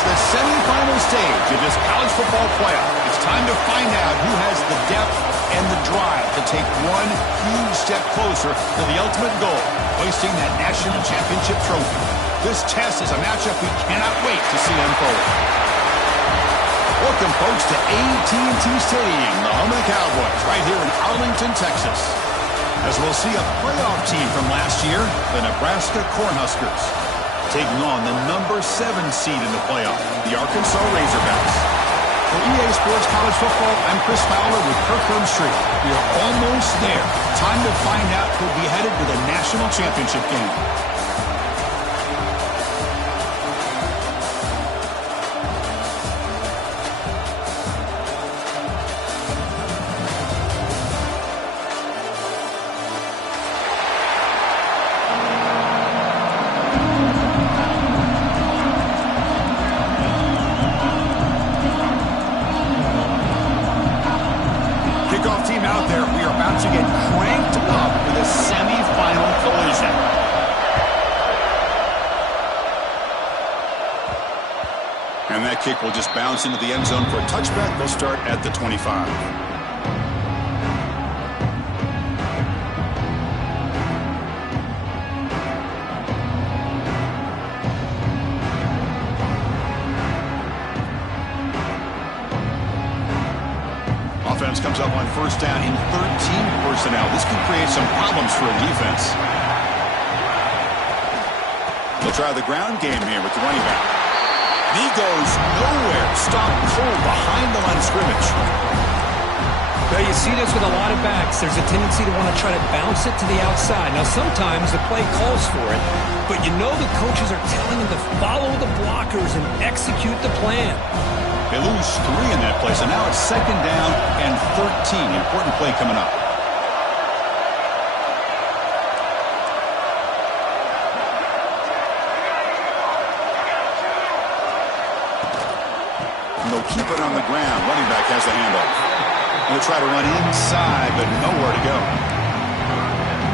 It's the semifinal stage of this college football playoff. It's time to find out who has the depth and the drive to take one huge step closer to the ultimate goal, hoisting that national championship trophy. This test is a matchup we cannot wait to see unfold. Welcome, folks, to AT&T Stadium, the home of the Cowboys, right here in Arlington, Texas. As we'll see a playoff team from last year, the Nebraska Cornhuskers, taking on the number 7 seed in the playoff, the Arkansas Razorbacks. For EA Sports College Football, I'm Chris Fowler with Kirk Herbstreit. We are almost there. Time to find out who'll be headed to the national championship game. Team out there, we are about to get cranked up for the semifinal collision. And that kick will just bounce into the end zone for a touchback. They'll start at the 25. Offense comes up on first down in 13 personnel. This can create some problems for a defense. They'll try the ground game here with the running back. And he goes nowhere. Stopped cold behind the line of scrimmage. Well, you see this with a lot of backs. There's a tendency to want to try to bounce it to the outside. Now, sometimes the play calls for it, but you know the coaches are telling them to follow the blockers and execute the plan. They lose 3 in that play, so now it's second down and 13. Important play coming up. And they'll keep it on the ground. Running back has the handoff. And they'll try to run inside, but nowhere to go.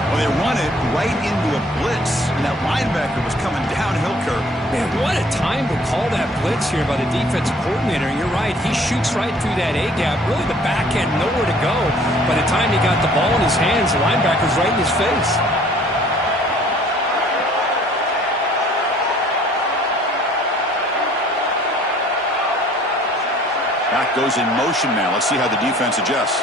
Well, they run it right into a blitz, and that linebacker was coming downhill, Kirk. Man, what a time to call that blitz here by the defensive coordinator. You're right. He shoots right through that A-gap. Really, the back had nowhere to go. By the time he got the ball in his hands, the linebacker's right in his face. Back goes in motion now. Let's see how the defense adjusts.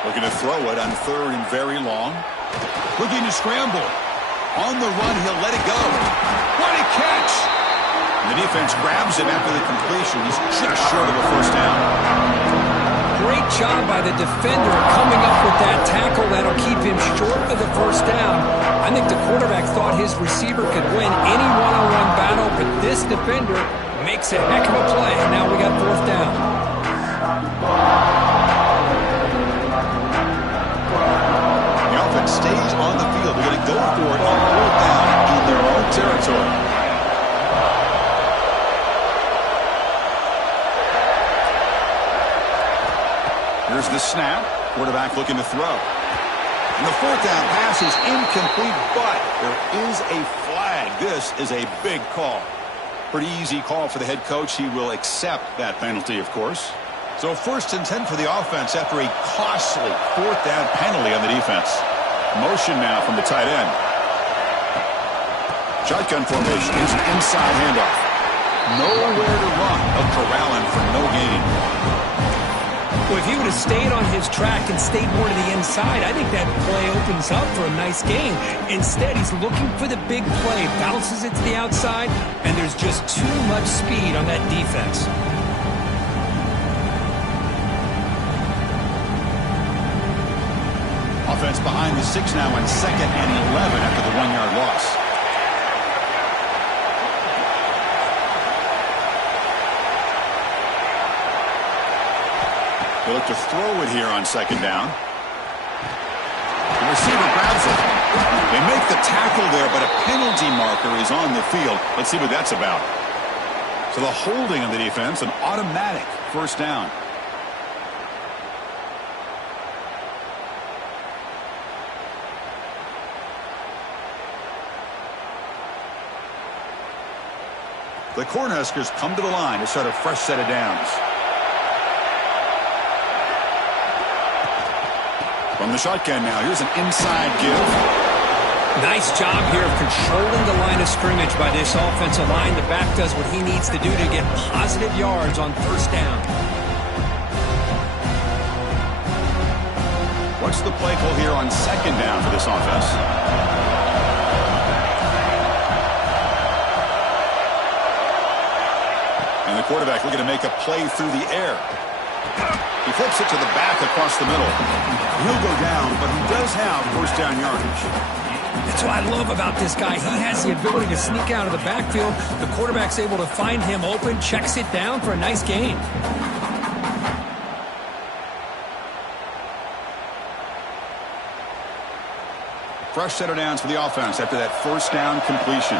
Looking to throw it on 3rd and very long. Looking to scramble. On the run, he'll let it go. What a catch! And the defense grabs him after the completion. He's just short of a first down. Great job by the defender coming up with that tackle that'll keep him short of the first down. I think the quarterback thought his receiver could win any one-on-one battle, but this defender makes a heck of a play. And now we got 4th down. Stays on the field. They're going to go for it on 4th down in their own territory. Here's the snap. Quarterback looking to throw. And the 4th down pass is incomplete, but there is a flag. This is a big call. Pretty easy call for the head coach. He will accept that penalty, of course. So 1st and 10 for the offense after a costly 4th down penalty on the defense. Motion now from the tight end. Shotgun formation is an inside handoff. Nowhere to run. They'll corral him for no gain. Well, if he would have stayed on his track and stayed more to the inside, I think that play opens up for a nice game. Instead, he's looking for the big play, bounces it to the outside, and there's just too much speed on that defense. Offense behind the 6 now on 2nd and 11 after the 1-yard loss. They look to throw it here on 2nd down. The receiver grabs it. They make the tackle there, but a penalty marker is on the field. Let's see what that's about. So the holding of the defense, an automatic first down. The Cornhuskers come to the line to start a fresh set of downs. From the shotgun now, here's an inside give. Nice job here of controlling the line of scrimmage by this offensive line. The back does what he needs to do to get positive yards on first down. What's the play call here on second down for this offense? And the quarterback looking to make a play through the air. He flips it to the back across the middle. He'll go down, but he does have first down yardage. That's what I love about this guy. He has the ability to sneak out of the backfield. The quarterback's able to find him open, checks it down for a nice gain. Fresh set of downs for the offense after that first down completion.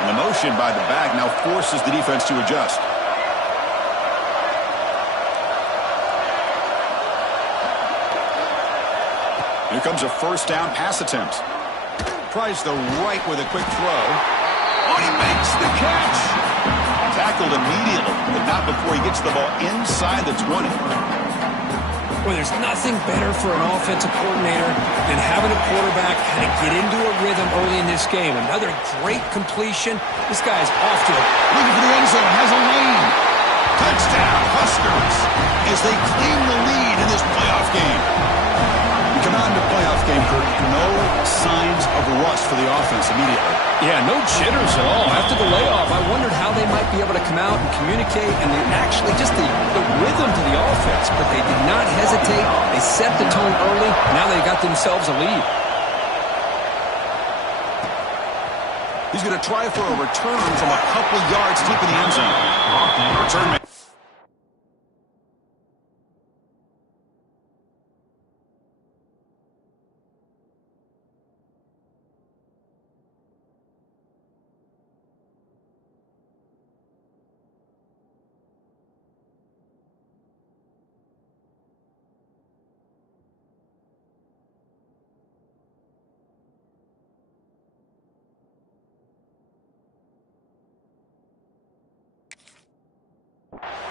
And the motion by the back now forces the defense to adjust. Here comes a first down pass attempt. Tries the right with a quick throw. Oh, he makes the catch. Tackled immediately, but not before he gets the ball inside the 20. Well, there's nothing better for an offensive coordinator than having a quarterback kind of get into a rhythm early in this game. Another great completion. This guy is off to it. Looking for the end zone. Has a lane. Touchdown, Huskers, as they claim the lead in this playoff game. Come on to playoff game, Kurt. No signs of rust for the offense immediately. Yeah, no jitters at all. After the layoff, I wondered how they might be able to come out and communicate, and they actually just the rhythm to the offense. But they did not hesitate. They set the tone early. Now they got themselves a lead. He's going to try for a return from a couple yards deep in the end zone. Return.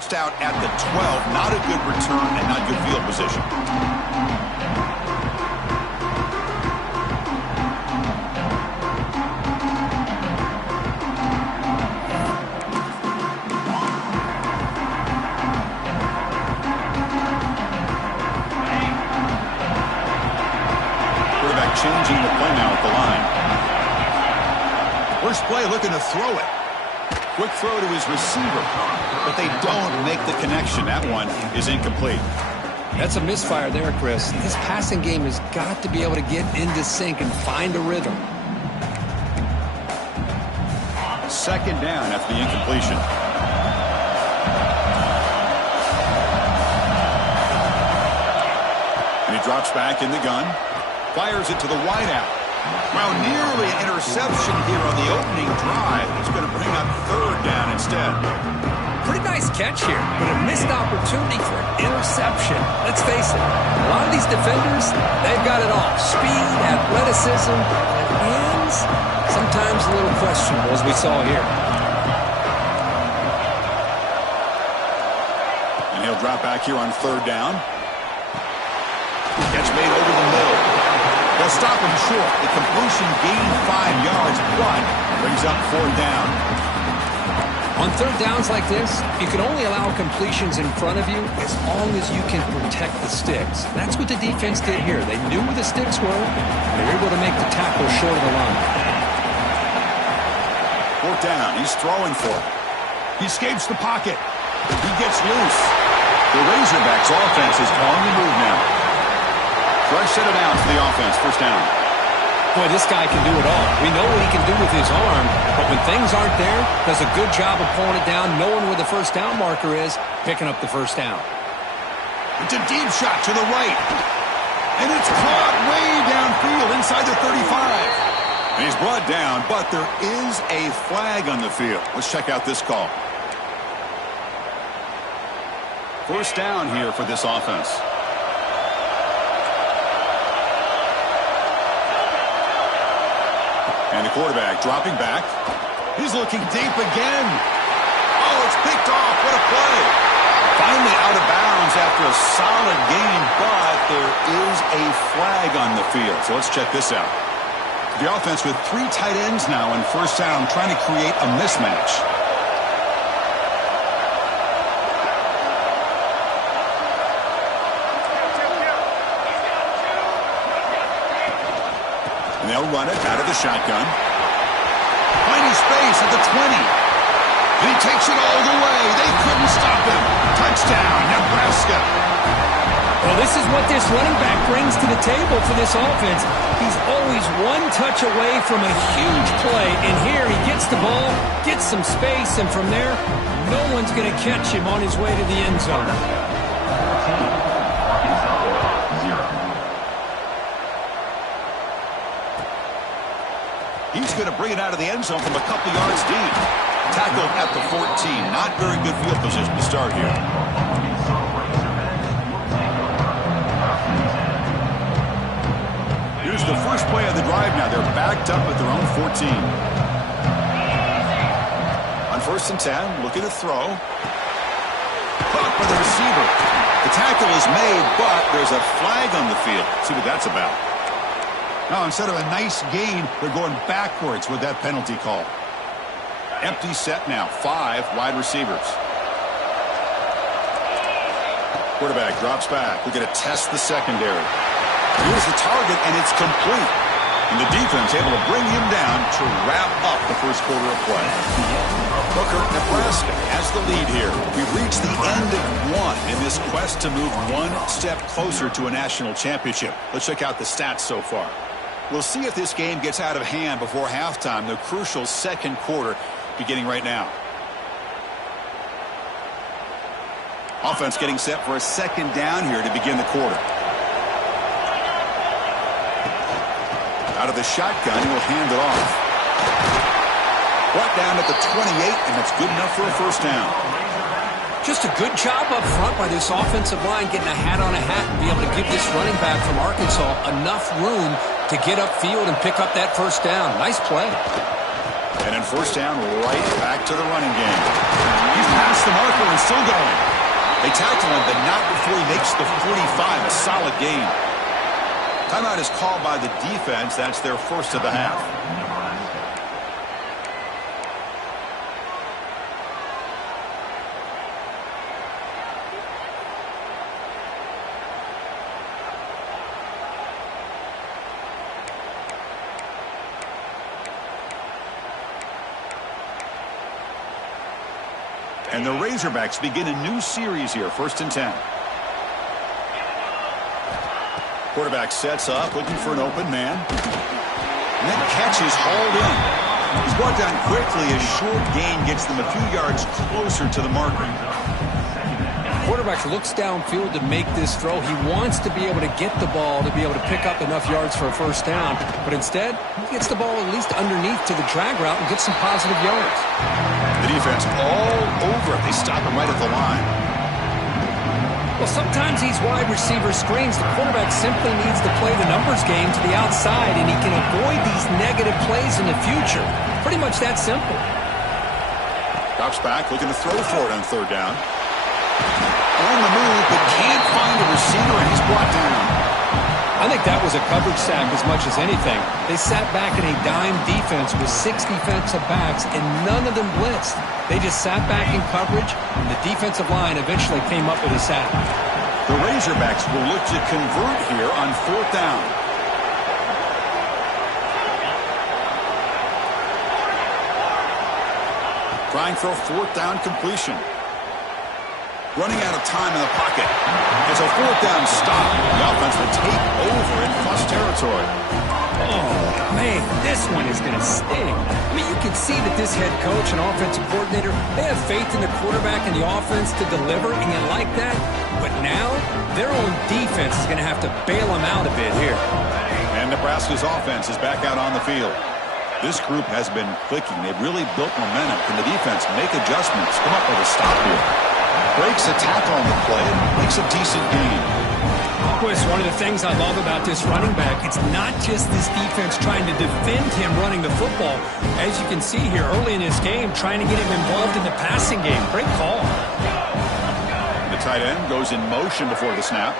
Out at the 12, not a good return and not good field position. Quarterback changing the play now at the line. First play looking to throw it. Quick throw to his receiver, but they don't make the connection. That one is incomplete. That's a misfire there, Chris. This passing game has got to be able to get into sync and find a rhythm. Second down after the incompletion. And he drops back in the gun, fires it to the wideout. Well, nearly an interception here on the opening drive. It's going to bring up third down instead. Pretty nice catch here, but a missed opportunity for an interception. Let's face it, a lot of these defenders, they've got it all. Speed, athleticism, and hands, sometimes a little questionable, as we saw here. And he'll drop back here on third down. Catch made over the middle. They'll stop him short. The completion gained 5 yards, but brings up fourth down. On third downs like this, you can only allow completions in front of you as long as you can protect the sticks. That's what the defense did here. They knew where the sticks were, and they were able to make the tackle short of the line. Fourth down. He's throwing for it. He escapes the pocket. He gets loose. The Razorbacks offense is on the move now. Fresh set of downs for the offense. First down. Boy, this guy can do it all. We know what he can do with his arm, but when things aren't there, does a good job of pulling it down, knowing where the first down marker is, picking up the first down. It's a deep shot to the right. And it's caught way downfield inside the 35. brought down, but there is a flag on the field. Let's check out this call. First down here for this offense. And the quarterback dropping back. He's looking deep again. Oh, it's picked off. What a play. Finally out of bounds after a solid gain, but there is a flag on the field. So let's check this out. The offense with 3 tight ends now in first down, trying to create a mismatch. And they'll run it out of the shotgun. Finding space at the 20. And he takes it all the way. They couldn't stop him. Touchdown, Nebraska. Well, this is what this running back brings to the table for this offense. He's always one touch away from a huge play. And here he gets the ball, gets some space, and from there, no one's going to catch him on his way to the end zone. He's going to bring it out of the end zone from a couple yards deep. Tackled at the 14. Not very good field position to start here. Here's the first play of the drive now. They're backed up at their own 14. On first and 10, looking to throw. Caught by the receiver. The tackle is made, but there's a flag on the field. See what that's about. Now, instead of a nice gain, they're going backwards with that penalty call. Empty set now. 5 wide receivers. Quarterback drops back. We're going to test the secondary. Here's the target, and it's complete. And the defense able to bring him down to wrap up the first quarter of play. Booker, Nebraska has the lead here. We've reached the end of one in this quest to move one step closer to a national championship. Let's check out the stats so far. We'll see if this game gets out of hand before halftime, the crucial second quarter beginning right now. Offense getting set for a second down here to begin the quarter. Out of the shotgun, he will hand it off. Brought down at the 28, and that's good enough for a first down. Just a good job up front by this offensive line, getting a hat on a hat and be able to give this running back from Arkansas enough room to get upfield and pick up that first down. Nice play. And in first down, right back to the running game. He's past the marker and still going. They tackle him, but not before he makes the 45, a solid gain. Timeout is called by the defense. That's their first of the half. And the Razorbacks begin a new series here, first and 10. Quarterback sets up, looking for an open man. And that catch is hauled in. He's brought down quickly. A short gain gets them a few yards closer to the marker. Quarterback looks downfield to make this throw. He wants to be able to get the ball to be able to pick up enough yards for a first down. But instead, he gets the ball at least underneath to the drag route and gets some positive yards. The defense all over it. They stop him right at the line. Well, sometimes these wide receiver screens, the quarterback simply needs to play the numbers game to the outside, and he can avoid these negative plays in the future. Pretty much that simple. Drops back, looking to throw for it on third down. On the move, but can't find a receiver, and he's brought down. I think that was a coverage sack as much as anything. They sat back in a dime defense with 6 defensive backs, and none of them blitzed. They just sat back in coverage, and the defensive line eventually came up with a sack. The Razorbacks will look to convert here on fourth down. Trying for a fourth down completion. Running out of time in the pocket. It's a fourth down stop. The offense will take over in plus territory. Oh, man, this one is going to sting. I mean, you can see that this head coach and offensive coordinator, they have faith in the quarterback and the offense to deliver, and you like that. But now, their own defense is going to have to bail them out a bit here. And Nebraska's offense is back out on the field. This group has been clicking. They've really built momentum. Can the defense make adjustments? Come up with a stop here. Breaks a tackle on the play and makes a decent gain. Boy, it's one of the things I love about this running back. It's not just this defense trying to defend him running the football. As you can see here early in this game, trying to get him involved in the passing game. Great call. The tight end goes in motion before the snap.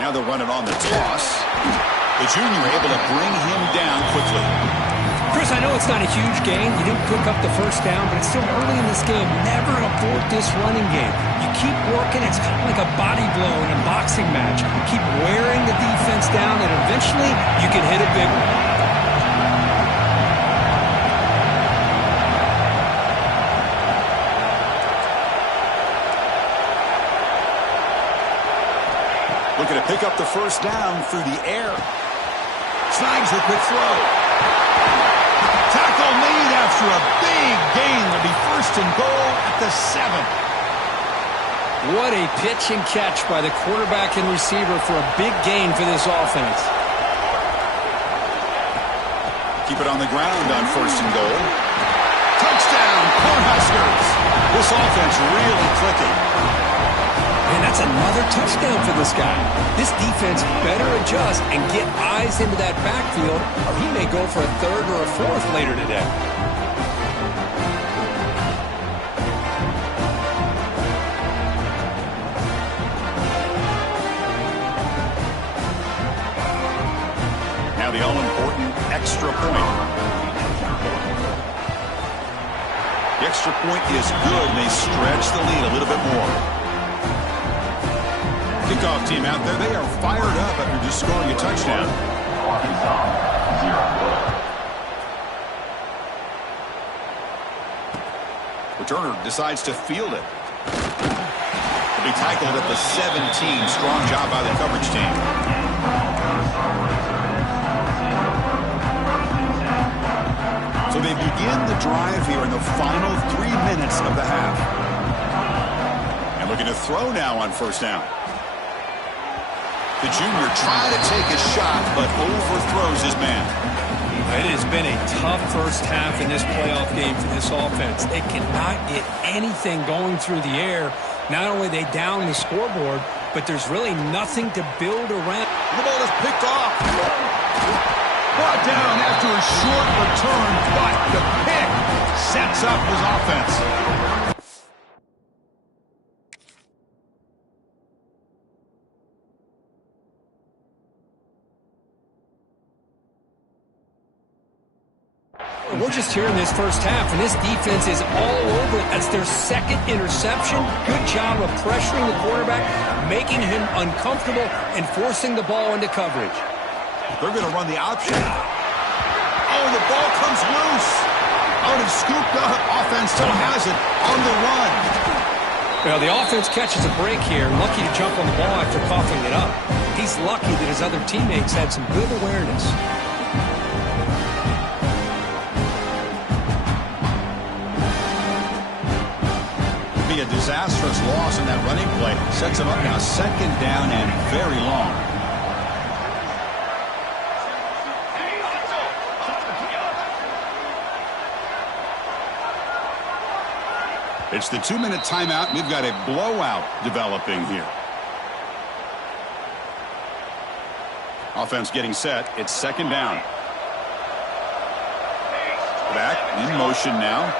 Now they'll run it on the toss. The junior able to bring him down quickly. Chris, I know it's not a huge gain. You didn't pick up the first down, but it's still early in this game. Never abort this running game. You keep working. It's kind of like a body blow in a boxing match. Keep wearing the defense down, and eventually you can hit a big one. Looking to pick up the first down through the air. Snags the quick throw. Tackle made after a big gain. It'll be first and goal at the 7. What a pitch and catch by the quarterback and receiver for a big gain for this offense. Keep it on the ground on first and goal. Touchdown, Cornhuskers. This offense really clicking. And that's another touchdown for this guy. This defense better adjust and get eyes into that backfield, or he may go for a third or a fourth later today. Now the all-important extra point. The extra point is good, and they stretch the lead a little bit more. Kickoff team out there, they are fired up after just scoring a touchdown. Returner decides to field it. He'll be tackled at the 17. Strong job by the coverage team. So they begin the drive here in the final 3 minutes of the half. And looking to throw now on first down. The junior trying to take a shot, but overthrows his man. It has been a tough first half in this playoff game for this offense. They cannot get anything going through the air. Not only they down the scoreboard, but there's really nothing to build around. The ball is picked off. Brought down after a short return, but the pick sets up his offense. We're just here in this first half, and this defense is all over it. That's their second interception. Good job of pressuring the quarterback, making him uncomfortable, and forcing the ball into coverage. They're going to run the option. Oh, the ball comes loose. Oh, it's scooped up. Offense still has it on the run. Well, the offense catches a break here. Lucky to jump on the ball after coughing it up. He's lucky that his other teammates had some good awareness. A disastrous loss in that running play. Sets him up now second down and very long. It's the 2-minute timeout. We've got a blowout developing here. Offense getting set. It's second down. Back in motion now.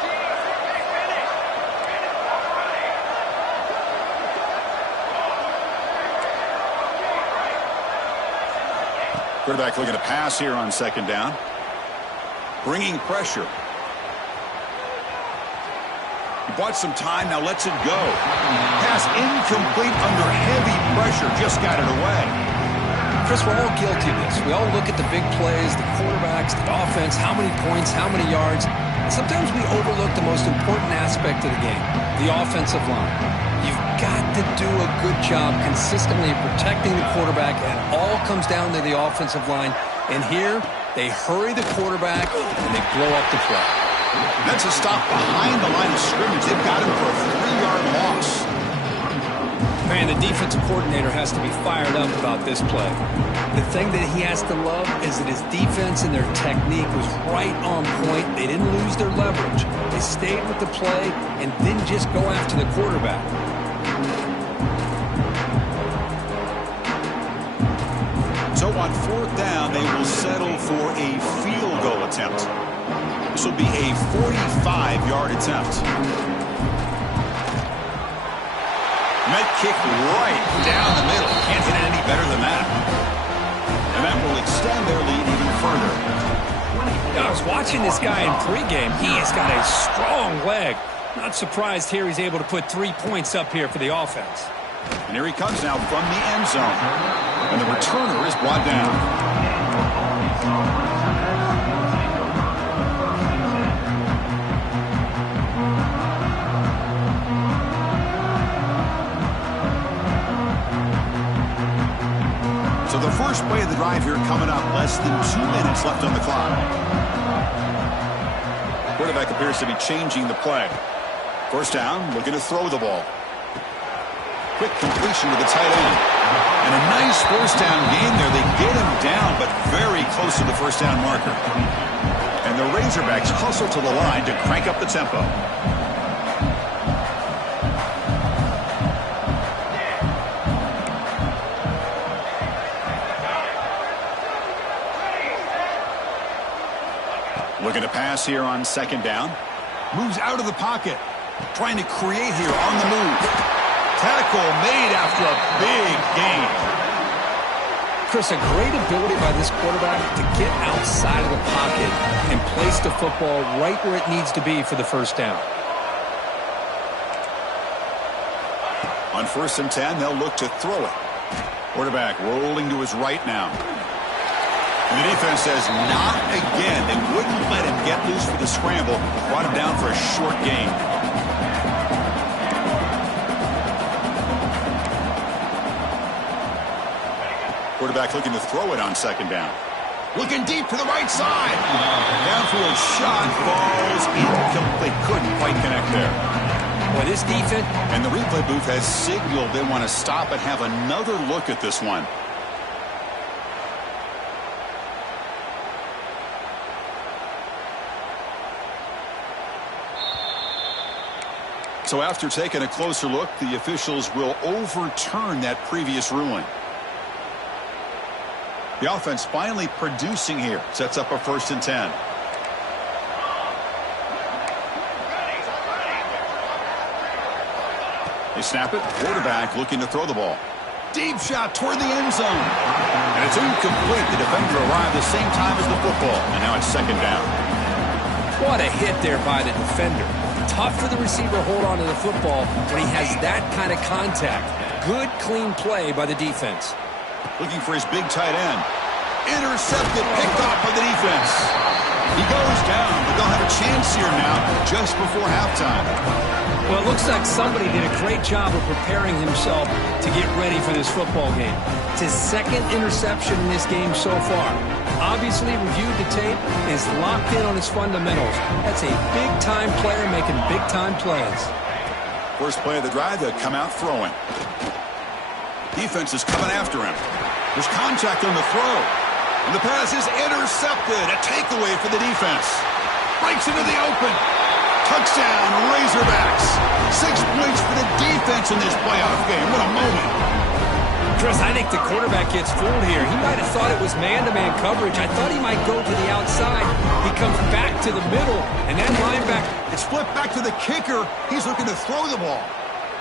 Quarterback looking to pass here on second down. Bringing pressure. He bought some time, now lets it go. Pass incomplete under heavy pressure, just got it away. Chris, we're all guilty of this. We all look at the big plays, the quarterbacks, the offense, how many points, how many yards. Sometimes we overlook the most important aspect of the game, the offensive line. You've got to do a good job consistently protecting the quarterback, and it all comes down to the offensive line. And here, they hurry the quarterback, and they blow up the play. That's a stop behind the line of scrimmage. They've got him for a 3-yard loss. Man, the defensive coordinator has to be fired up about this play. The thing that he has to love is that his defense and their technique was right on point. They didn't lose their leverage. They stayed with the play and didn't just go after the quarterback. So on fourth down, they will settle for a field goal attempt. This will be a 45-yard attempt. Met kick right down the middle. Can't hit it any better than that. And that will extend their lead even further. I was watching this guy in pregame. He has got a strong leg. Not surprised here he's able to put 3 points up here for the offense. And here he comes now from the end zone. And the returner is brought down. So the first play of the drive here coming up, less than 2 minutes left on the clock. Quarterback appears to be changing the play. First down, looking to throw the ball. Quick completion to the tight end. And a nice first down gain there. They get him down, but very close to the first down marker. And the Razorbacks hustle to the line to crank up the tempo. Looking to pass here on second down. Moves out of the pocket. Trying to create here on the move. Tackle made after a big gain. Chris, a great ability by this quarterback to get outside of the pocket and place the football right where it needs to be for the first down. On 1st and 10, they'll look to throw it. Quarterback rolling to his right now. And the defense says not again. They wouldn't let him get loose for the scramble. Brought him down for a short gain. Quarterback looking to throw it on second down. Looking deep to the right side. Downfield shot falls incomplete. Couldn't quite connect there. Well, this defense. And the replay booth has signaled they want to stop and have another look at this one. So after taking a closer look, the officials will overturn that previous ruling. The offense finally producing here. Sets up a 1st and 10. They snap it. Quarterback looking to throw the ball. Deep shot toward the end zone. And it's incomplete. The defender arrived the same time as the football. And now it's second down. What a hit there by the defender. Tough for the receiver to hold on to the football when he has that kind of contact. Good, clean play by the defense. Looking for his big tight end. Intercepted, picked off by the defense. He goes down, but they'll have a chance here now just before halftime. Well, it looks like somebody did a great job of preparing himself to get ready for this football game. It's his 2nd interception in this game so far. Obviously reviewed the tape, is locked in on his fundamentals. That's a big-time player making big-time plays. First play of the drive, they'll come out throwing. Defense is coming after him. There's contact on the throw. And the pass is intercepted. A takeaway for the defense. Breaks into the open. Touchdown, Razorbacks. 6 points for the defense in this playoff game. What a moment. Chris, I think the quarterback gets fooled here. He might have thought it was man-to-man coverage. I thought he might go to the outside. He comes back to the middle, and that linebacker. It's flipped back to the kicker. He's looking to throw the ball.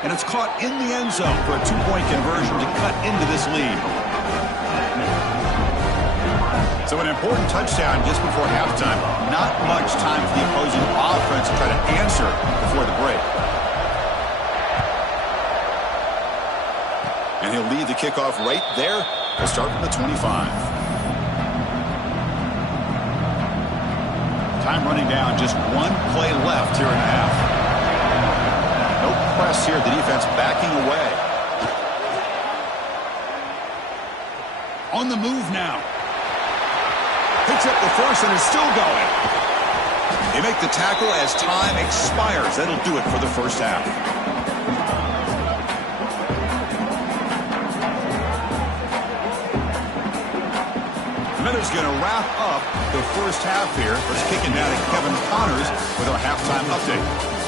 And it's caught in the end zone for a 2-point conversion to cut into this lead. So an important touchdown just before halftime. Not much time for the opposing offense to try to answer before the break. And he'll lead the kickoff right there. He'll start from the 25. Time running down. Just 1 play left here in the half. No press here. The defense backing away. On the move now. Picks up the first and is still going. They make the tackle as time expires. That'll do it for the first half. defender's going to wrap up the first half here. Let's kick it down to Kevin Connors with our halftime update.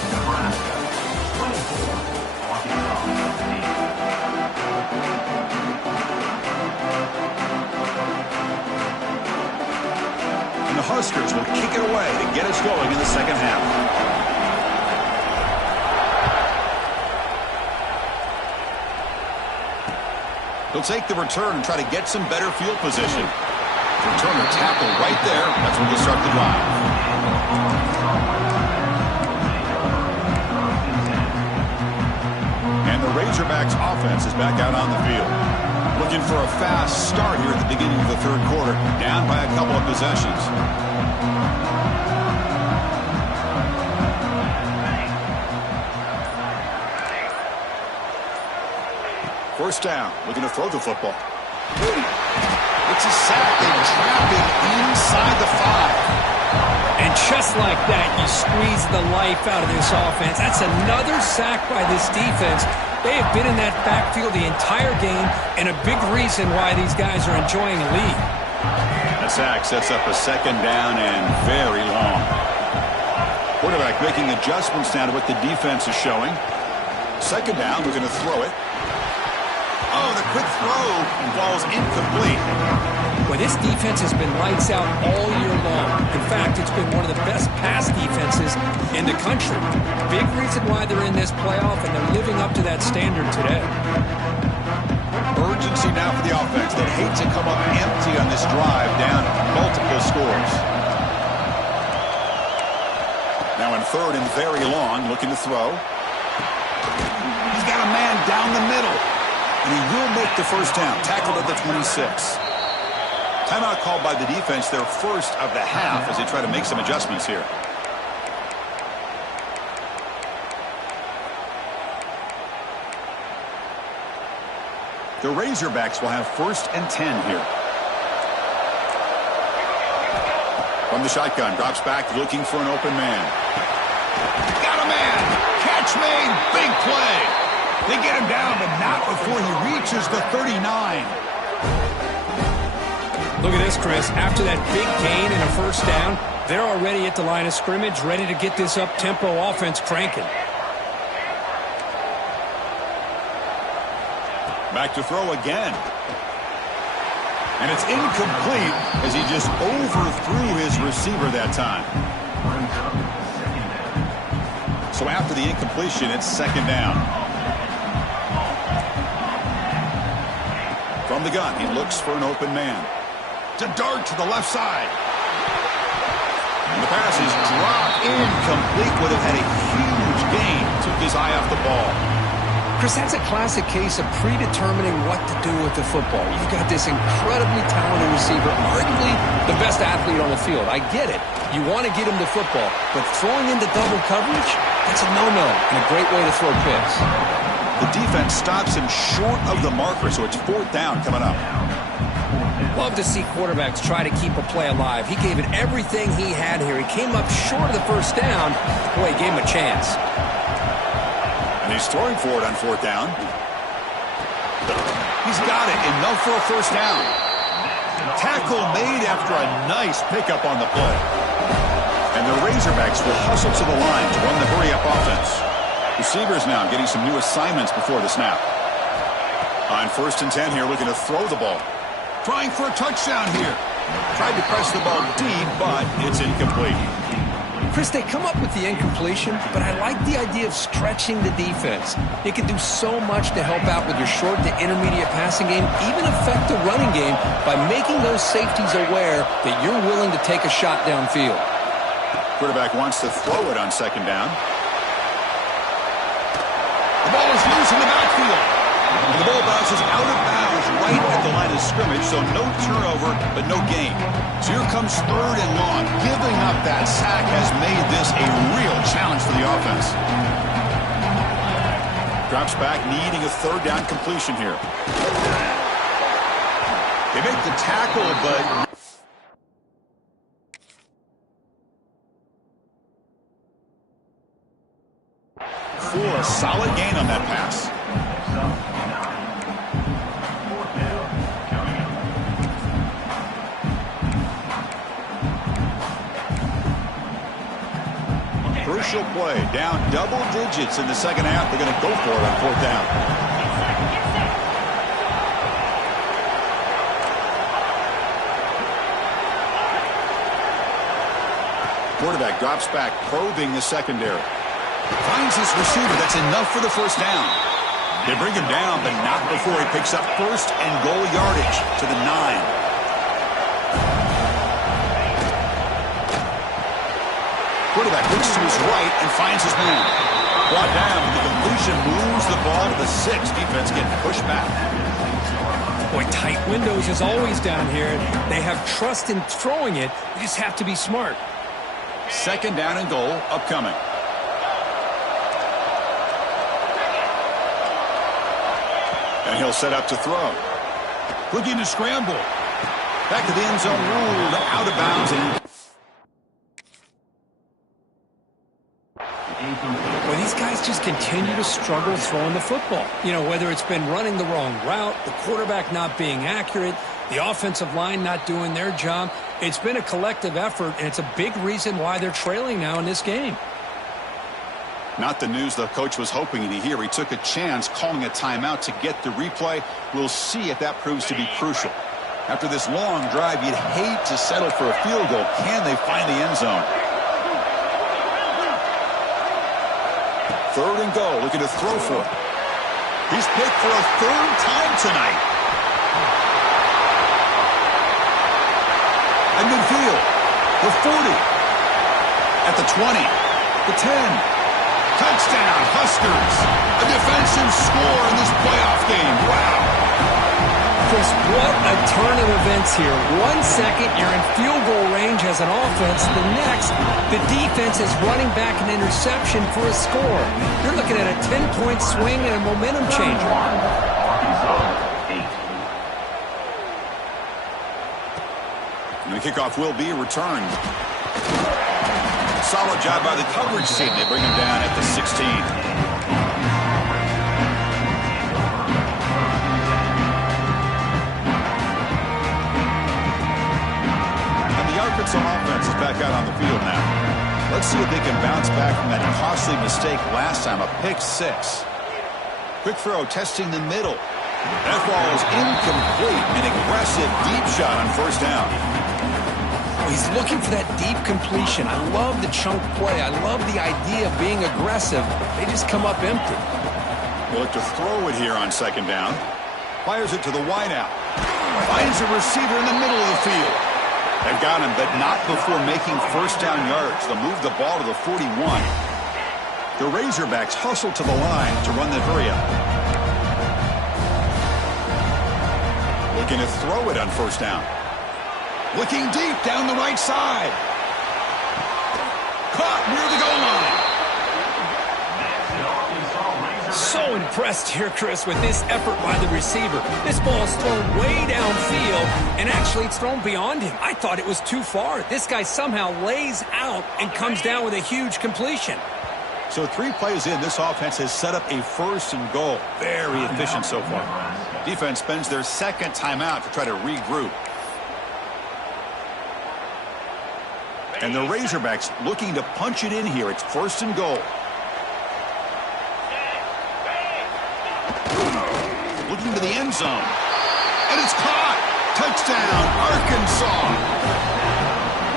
Nebraska, 24, and the Huskers will kick it away to get us going in the second half. He'll take the return and try to get some better field position. Returner tackle right there. That's when we'll start the drive. And the Razorbacks offense is back out on the field. Looking for a fast start here at the beginning of the third quarter. Down by a couple of possessions. First down, looking to throw the football. It's a sack. They trap him inside the 5. And just like that, you squeeze the life out of this offense. That's another sack by this defense. They have been in that backfield the entire game, and a big reason why these guys are enjoying a lead. The sack sets up a second down and very long. Quarterback making adjustments now to what the defense is showing. Second down, we're going to throw it. Oh, the quick throw falls incomplete. Well, this defense has been lights out all year long. In fact, it's been one of the best pass defenses in the country. Big reason why they're in this playoff, and they're living up to that standard today. Urgency now for the offense. They'd hate to come up empty on this drive, down multiple scores. Now in third and very long, looking to throw. He's got a man down the middle. And he will make the first down. Tackled at the 26. Timeout called by the defense, their first of the half, as they try to make some adjustments here. The Razorbacks will have first and 10 here. From the shotgun, drops back, looking for an open man. Got a man! Catch made! Big play! They get him down, but not before he reaches the 39. Look at this, Chris. After that big gain and a first down, they're already at the line of scrimmage, ready to get this up-tempo offense cranking. Back to throw again. And it's incomplete as he just overthrew his receiver that time. So after the incompletion, it's second down. From the gun, he looks for an open man. To dart to the left side. And the pass is dropped incomplete. Would have had a huge gain. Took his eye off the ball. Chris, that's a classic case of predetermining what to do with the football. You've got this incredibly talented receiver, arguably the best athlete on the field. I get it. You want to get him the football, but throwing into double coverage, that's a no-no and a great way to throw picks. The defense stops him short of the marker, so it's fourth down coming up. Love to see quarterbacks try to keep a play alive. He gave it everything he had here. He came up short of the first down. Boy, he gave him a chance. And he's throwing for it on fourth down. He's got it. Enough for a first down. Tackle made after a nice pickup on the play. And the Razorbacks will hustle to the line to run the hurry-up offense. Receivers now getting some new assignments before the snap. On first and 10 here, looking to throw the ball. Trying for a touchdown here. Tried to press the ball deep, but it's incomplete. Chris, they come up with the incompletion, but I like the idea of stretching the defense. It can do so much to help out with your short to intermediate passing game, even affect the running game by making those safeties aware that you're willing to take a shot downfield. Quarterback wants to throw it on second down. The ball is loose in the backfield. And the ball bounces out of bounds right at the line of scrimmage, so no turnover, but no gain. So here comes third and long. Giving up that sack has made this a real challenge for the offense. Drops back, needing a third down completion here. They make the tackle, but... for a solid gain on that pass. crucial play. Down double digits in the second half. They're going to go for it on fourth down. Quarterback drops back, probing the secondary. Finds his receiver. That's enough for the first down. They bring him down, but not before he picks up first and goal yardage to the 9. Quarterback looks to his right and finds his man. Brought down. The completion moves the ball to the 6. Defense getting pushed back. Boy, tight windows is always down here. They have trust in throwing it. You just have to be smart. Second down and goal upcoming. And he'll set up to throw. Looking to scramble. Back to the end zone, ruled out of bounds. Well, these guys just continue to struggle throwing the football. You know, whether it's been running the wrong route, the quarterback not being accurate, the offensive line not doing their job. It's been a collective effort, and it's a big reason why they're trailing now in this game. Not the news the coach was hoping to hear. He took a chance calling a timeout to get the replay. We'll see if that proves to be crucial. After this long drive, you'd hate to settle for a field goal. Can they find the end zone? Third and goal, looking to throw for it. He's picked for a third time tonight. At midfield, the 40, at the 20, the 10. Touchdown, Huskers. A defensive score in this playoff game. Wow. Chris, what a turn of events here. 1 second, you're in field goal range as an offense. The next, the defense is running back an interception for a score. You're looking at a 10-point swing and a momentum changer. And the kickoff will be returned. Solid job by the coverage team. They bring him down at the 16. And the Arkansas offense is back out on the field now. Let's see if they can bounce back from that costly mistake last time, a pick 6. Quick throw, testing the middle. That ball is incomplete. An aggressive deep shot on first down. He's looking for that deep completion. I love the chunk play. I love the idea of being aggressive. They just come up empty. They'll look to throw it here on second down. Fires it to the wideout. Finds a receiver in the middle of the field. They've got him, but not before making first down yards. They'll move the ball to the 41. The Razorbacks hustle to the line to run the hurry up. Looking to throw it on first down. Looking deep down the right side. Caught near the goal line. So impressed here, Chris, with this effort by the receiver. This ball is thrown way downfield, and actually it's thrown beyond him. I thought it was too far. This guy somehow lays out and comes down with a huge completion. So 3 plays in, this offense has set up a first and goal. Very efficient so far. Defense spends their second timeout to try to regroup. And the Razorbacks looking to punch it in here. It's first and goal. Looking to the end zone. And it's caught. Touchdown, Arkansas.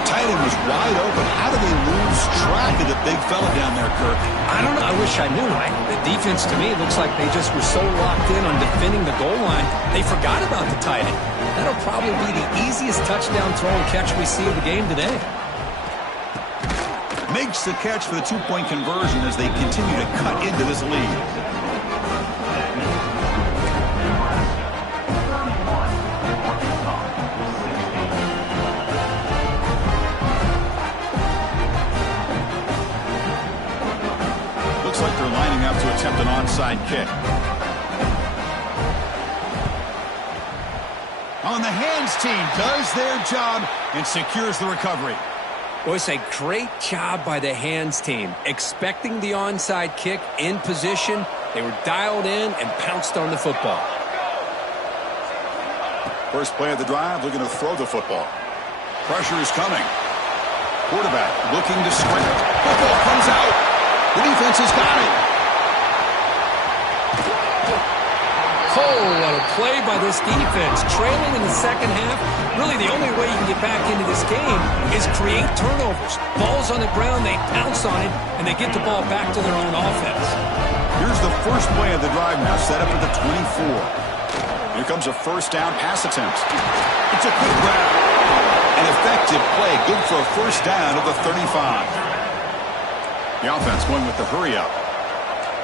Tight end was wide open. How do they lose track of the big fella down there, Kirk? I don't know. I wish I knew. The defense, to me, looks like they just were so locked in on defending the goal line, they forgot about the tight end. That'll probably be the easiest touchdown throw and catch we see of the game today. Makes the catch for the 2-point conversion as they continue to cut into this lead. Looks like they're lining up to attempt an onside kick. On the hands team does their job and secures the recovery. Well, it's a great job by the hands team. Expecting the onside kick in position, they were dialed in and pounced on the football. First play of the drive, looking to throw the football. Pressure is coming. Quarterback looking to scramble. Football comes out. The defense has got it. Oh, what a play by this defense. Trailing in the second half, really the only way you can get back into this game is create turnovers. Ball's on the ground, they pounce on it, and they get the ball back to their own offense. Here's the first play of the drive now, set up at the 24. Here comes a first down pass attempt. It's a quick grab. An effective play, good for a first down at the 35. The offense going with the hurry up.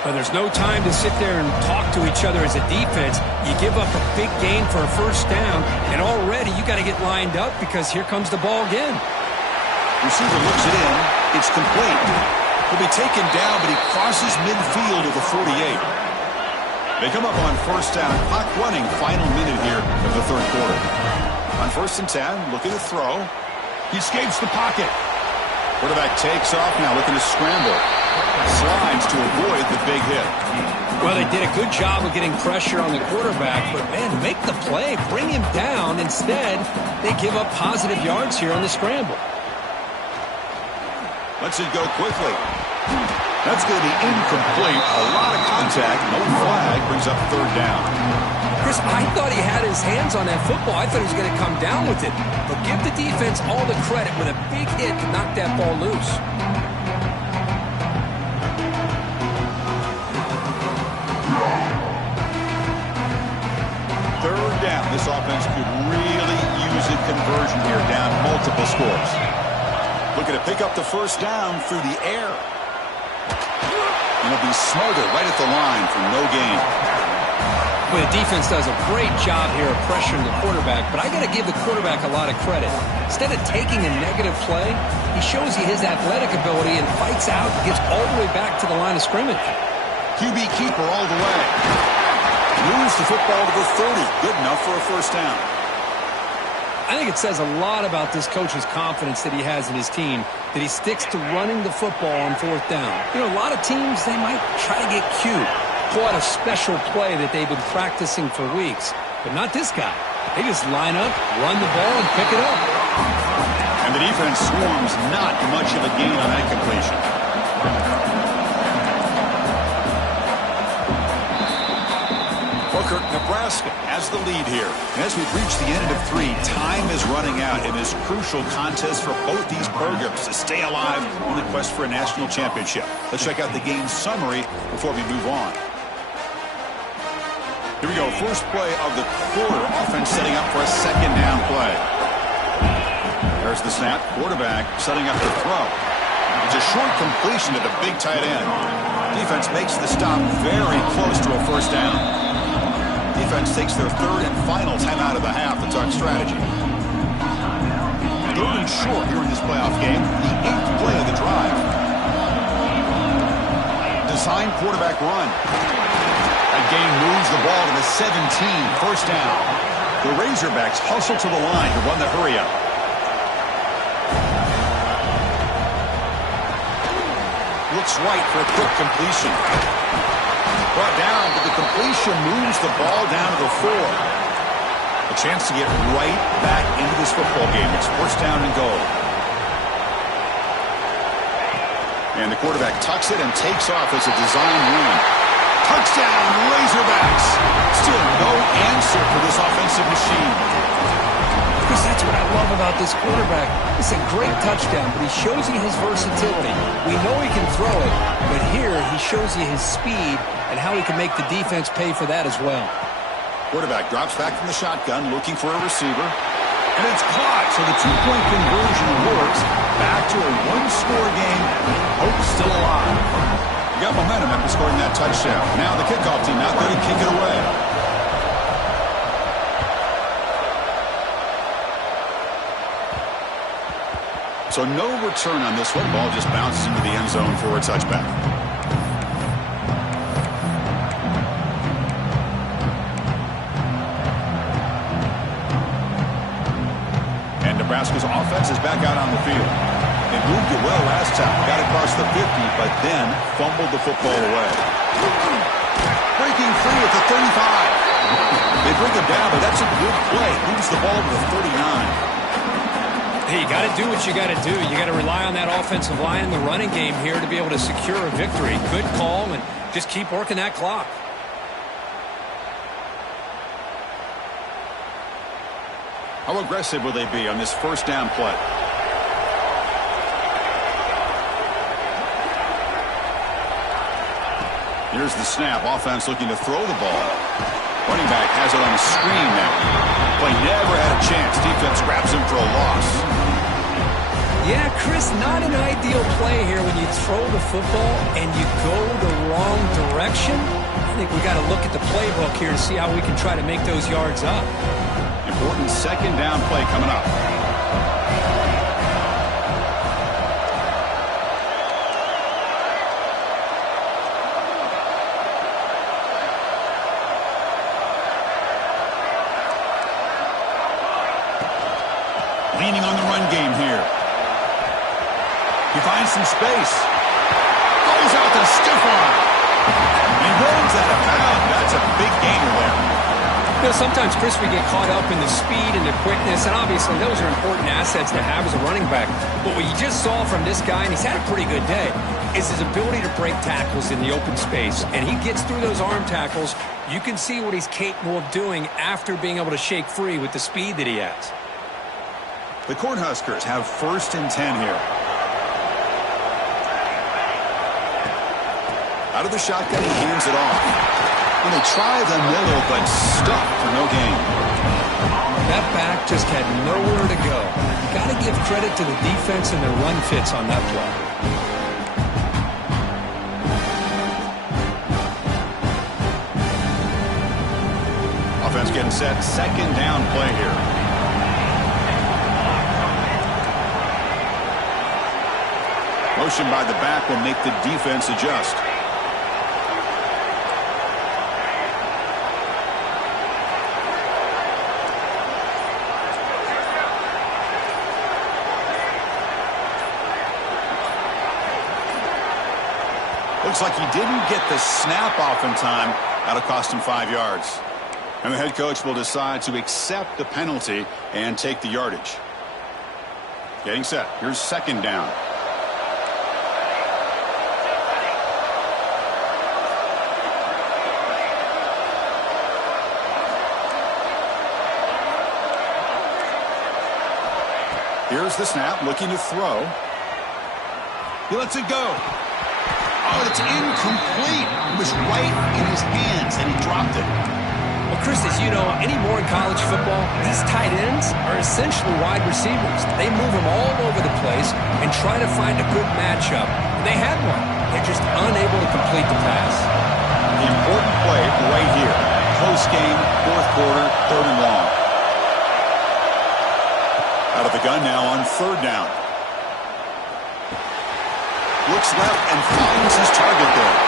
But there's no time to sit there and talk to each other as a defense. You give up a big gain for a first down, and already you got to get lined up because here comes the ball again. Receiver looks it in. It's complete. He'll be taken down, but he crosses midfield at the 48. They come up on first down. Clock running. Final minute here of the third quarter. On 1st and 10, looking to throw. He escapes the pocket. Quarterback takes off now, looking to scramble. Slides to avoid the big hit. Well, they did a good job of getting pressure on the quarterback, but, man, make the play. Bring him down. Instead, they give up positive yards here on the scramble. Lets it go quickly. That's going to be incomplete. A lot of contact. No flag. Brings up third down. Chris, I thought he had his hands on that football. I thought he was going to come down with it. But give the defense all the credit with a big hit to knock that ball loose. Third down. This offense could really use a conversion here, down multiple scores. Looking to pick up the first down through the air. And it'll be smothered right at the line for no gain. Well, the defense does a great job here of pressuring the quarterback, but I got to give the quarterback a lot of credit. Instead of taking a negative play, he shows you his athletic ability and fights out and gets all the way back to the line of scrimmage. QB keeper all the way. Moves the football to the 30. Good enough for a first down. I think it says a lot about this coach's confidence that he has in his team, that he sticks to running the football on fourth down. You know, a lot of teams, they might try to get cute, pull out a special play that they've been practicing for weeks. But not this guy. They just line up, run the ball, and pick it up. And the defense swarms, not much of a gain on that completion. Nebraska has the lead here. And as we've reached the end of 3, time is running out in this crucial contest for both these programs to stay alive on the quest for a national championship. Let's check out the game summary before we move on. Here we go. First play of the quarter. Offense setting up for a second down play. There's the snap. Quarterback setting up the throw. It's a short completion to the big tight end. Defense makes the stop very close to a first down. Defense takes their third and final timeout of the half to talk strategy. Third and short here in this playoff game. The 8th play of the drive. Design quarterback run. That game moves the ball to the 17. First down. The Razorbacks hustle to the line to run the hurry up. Looks right for a quick completion. Brought down, but the completion moves the ball down to the 4. A chance to get right back into this football game. It's first down and goal. And the quarterback tucks it and takes off as a design run. Touchdown, Razorbacks. Still no answer for this offensive machine. Because that's what I love about this quarterback. It's a great touchdown, but he shows you his versatility. We know he can throw it, but here he shows you his speed and how he can make the defense pay for that as well. Quarterback drops back from the shotgun, looking for a receiver. And it's caught, so the two-point conversion works. Back to a one-score game. Hope still alive. You got momentum after scoring that touchdown. Now the kickoff team out there to kick it away. So no return on this one. Ball just bounces into the end zone for a touchback. And Nebraska's offense is back out on the field. They moved it well last time. Got across the 50, but then fumbled the football away. Breaking free at the 35. They bring him down, but that's a good play. Moves the ball to the 39. Hey, you got to do what you got to do. You got to rely on that offensive line and the running game here to be able to secure a victory. Good call, and just keep working that clock. How aggressive will they be on this first down play? Here's the snap. Offense looking to throw the ball. Running back has it on a screen now. Play never had a chance. Defense grabs him for a loss. Yeah, Chris, not an ideal play here when you throw the football and you go the wrong direction. I think we got to look at the playbook here to see how we can try to make those yards up. Important second down play coming up. Leaning on the run game here. He finds some space. Goes out to stiff arm. He rolls out of bounds. That's a big gainer there. You know, sometimes, Chris, we get caught up in the speed and the quickness, and obviously those are important assets to have as a running back. But what you just saw from this guy, and he's had a pretty good day, is his ability to break tackles in the open space. And he gets through those arm tackles. You can see what he's capable of doing after being able to shake free with the speed that he has. The Cornhuskers have 1st and 10 here. Out of the shotgun, he hands it off. And they try the middle, but stuck for no gain. That back just had nowhere to go. Got to give credit to the defense and their run fits on that play. Offense getting set. Second down play here. Motion by the back will make the defense adjust. Looks like he didn't get the snap off in time. That'll cost him 5 yards. And the head coach will decide to accept the penalty and take the yardage. Getting set. Here's second down. Here's the snap, looking to throw. He lets it go. Oh, it's incomplete. It was right in his hands, and he dropped it. Well, Chris, as you know, anymore in college football, these tight ends are essentially wide receivers. They move them all over the place and try to find a good matchup. And they had one. They're just unable to complete the pass. The important play right here. Close game, 4th quarter, 3rd and long. Out of the gun now on 3rd down. Looks left and finds his target there.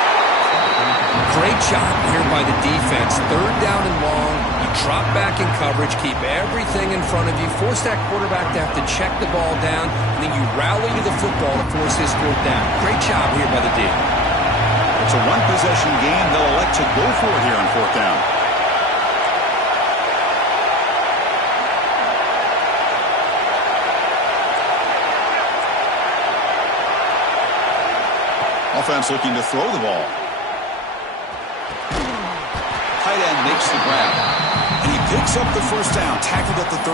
Great job here by the defense. 3rd down and long. You drop back in coverage, keep everything in front of you, force that quarterback to have to check the ball down, and then you rally to the football to force his 4th down. Great job here by the D. It's a one-possession game. They'll elect to go for it here on 4th down. Offense looking to throw the ball. Tight end makes the grab. And he picks up the 1st down, tackled at the 32.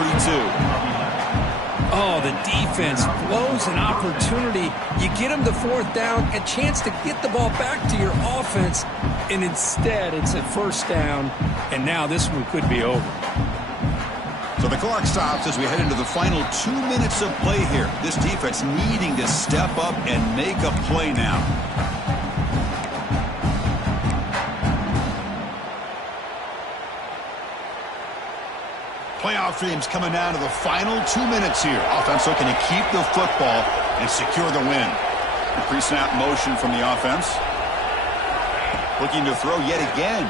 Oh, the defense blows an opportunity. You get him the 4th down, a chance to get the ball back to your offense, and instead it's a 1st down, and now this one could be over. So the clock stops as we head into the final 2 minutes of play here. This defense needing to step up and make a play now. Playoff dreams coming down to the final 2 minutes here. Offense looking to keep the football and secure the win. The pre-snap motion from the offense. Looking to throw yet again.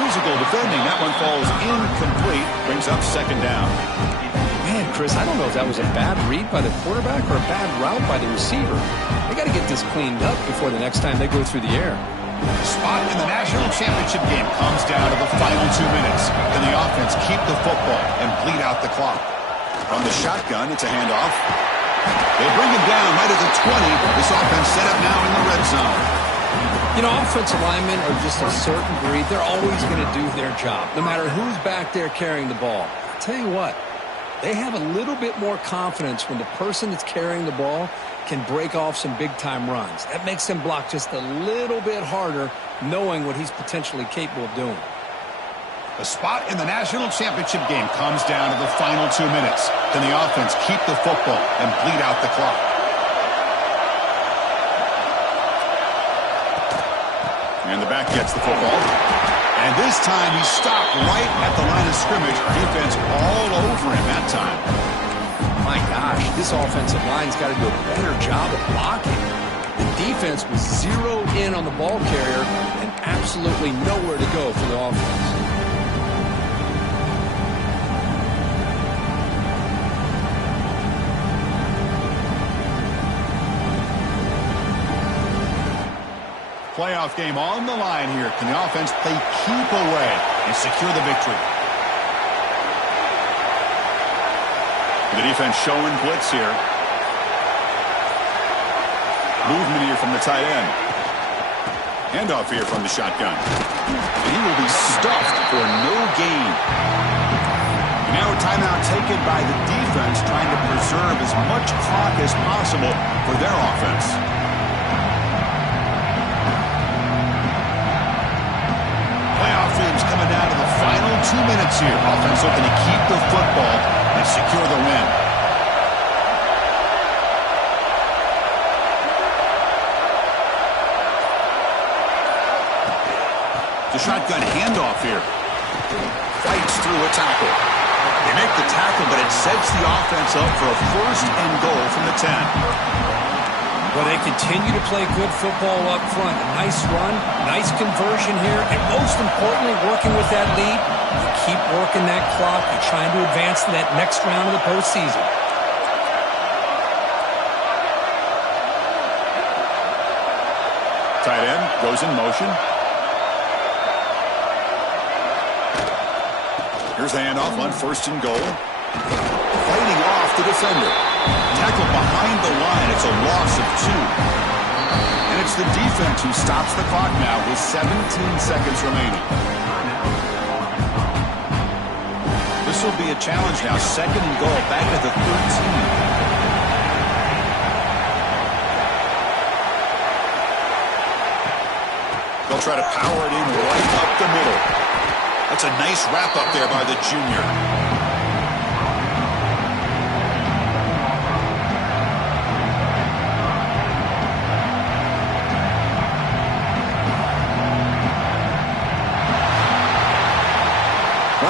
Physical defending. That one falls incomplete. Brings up 2nd down. Man, Chris, I don't know if that was a bad read by the quarterback or a bad route by the receiver. They got to get this cleaned up before the next time they go through the air. Spot in the national championship game comes down to the final 2 minutes. Can the offense keep the football and bleed out the clock? From the shotgun, it's a handoff. They bring him down right at the 20. This offense set up now in the red zone. You know, offensive linemen are just a certain breed. They're always going to do their job, no matter who's back there carrying the ball. I'll tell you what, they have a little bit more confidence when the person that's carrying the ball can break off some big-time runs. That makes them block just a little bit harder, knowing what he's potentially capable of doing. The spot in the national championship game comes down to the final 2 minutes. Can the offense keep the football and bleed out the clock? And the back gets the football. And this time he stopped right at the line of scrimmage. Defense all over him that time. My gosh, this offensive line's got to do a better job of blocking. The defense was zeroed in on the ball carrier and absolutely nowhere to go for the offense. Playoff game on the line here. Can the offense play keep away and secure the victory? The defense showing blitz here. Movement here from the tight end. Handoff here from the shotgun. And he will be stuffed for no gain. Now a timeout taken by the defense, trying to preserve as much clock as possible for their offense. Game's coming down to the final 2 minutes here. Offense looking to keep the football and secure the win. The shotgun handoff here. Fights through a tackle. They make the tackle, but it sets the offense up for a first and goal from the 10. Well, they continue to play good football up front. A nice run, nice conversion here, and most importantly, working with that lead, you keep working that clock. You're trying to advance to that next round of the postseason. Tight end goes in motion. Here's the handoff on first and goal. Fighting off the defender. Tackle behind the line. It's a loss of 2. And it's the defense who stops the clock now with 17 seconds remaining. This will be a challenge now. Second and goal back at the 13. They'll try to power it in right up the middle. That's a nice wrap up there by the junior.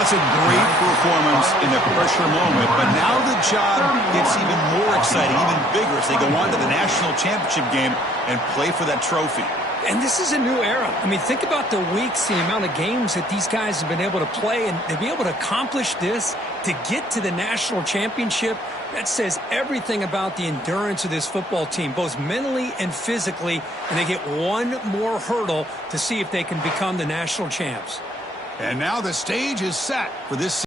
That's a great performance in a pressure moment, but now the job gets even more exciting, even bigger as they go on to the national championship game and play for that trophy. And this is a new era. I mean, think about the weeks, the amount of games that these guys have been able to play, and to be able to accomplish this, to get to the national championship, that says everything about the endurance of this football team, both mentally and physically, and they get one more hurdle to see if they can become the national champs. And now the stage is set for this